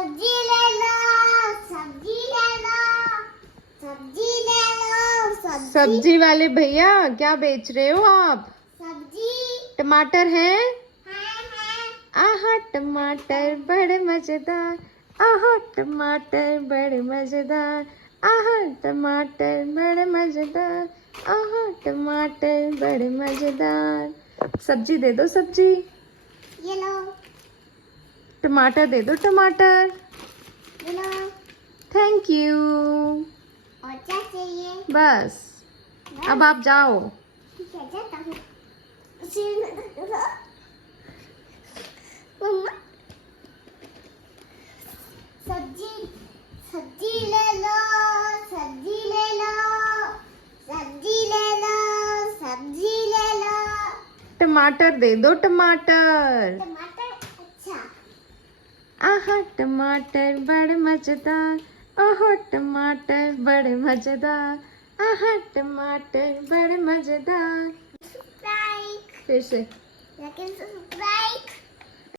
सब्जी ले लो, सब्जी ले लो, सब्जी ले लो, सब्जी वाले भैया क्या बेच रहे हो आप? सब्जी टमाटर हैं? है। आहा टमाटर बड़े मजेदार, आहा टमाटर बड़े मजेदार, आहा टमाटर बड़े मजेदार, आहा टमाटर बड़े मजेदार। सब्जी दे दो सब्जी। ये लो, टमाटर दे दो टमाटर। ये लो। Thank you. और क्या चाहिए? बस अब आप जाओ। ठीक है, जाता हूँ। मम्मा, सब्जी सब्जी ले लो, सब्जी ले लो, सब्जी ले लो, सब्जी ले लो। टमाटर दे दो टमाटर। टमाटर अच्छा। आहा टमाटर बड़े मजेदार, आहा टमाटर बड़े मजेदार, आहा टमाटर बड़े मजेदार। सब्सक्राइब, फिर से लेकिन सब्सक्राइब